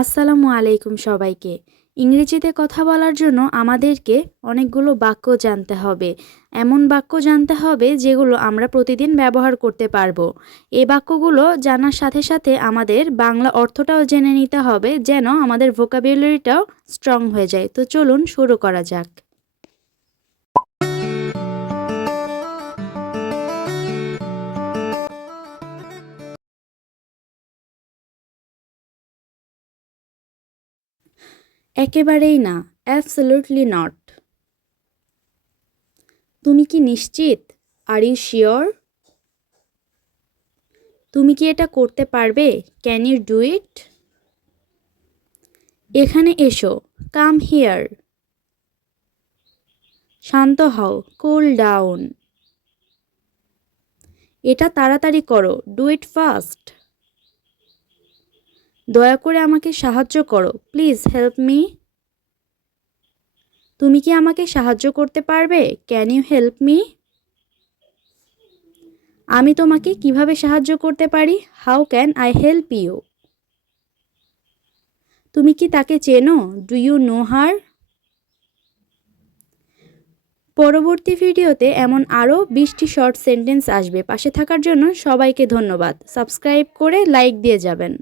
আসসালামু আলাইকুম সবাইকে। ইংরেজিতে কথা বলার জন্য আমাদেরকে অনেকগুলো বাক্য জানতে হবে। এমন বাক্য জানতে হবে যেগুলো আমরা প্রতিদিন ব্যবহার করতে পারবো। এই বাক্যগুলো জানার সাথে সাথে আমাদের বাংলা অর্থটাও জেনে নিতে হবে যেন আমাদের ভোকাবুলারিটাও স্ট্রং হয়ে যায়। তো চলুন শুরু করা যাক। একেবারেই না, অ্যাবসলিউটলি নট। তুমি কি নিশ্চিত? Are you sure? তুমি কি এটা করতে পারবে? Can you do it? এখানে এসো, কাম হিয়ার। শান্ত হও, কুল ডাউন। এটা তাড়াতাড়ি করো, ডু ইট ফাস্ট। দয়া করে আমাকে সাহায্য করো, প্লিজ হেল্প মি। তুমি কি আমাকে সাহায্য করতে পারবে? Can you help me? আমি তোমাকে কিভাবে সাহায্য করতে পারি? How can I help you? তুমি কি তাকে চেনো? Do you know her? পরবর্তী ভিডিওতে এমন আরও 20টি শর্ট সেন্টেন্স আসবে। পাশে থাকার জন্য সবাইকে ধন্যবাদ। সাবস্ক্রাইব করে লাইক দিয়ে যাবেন।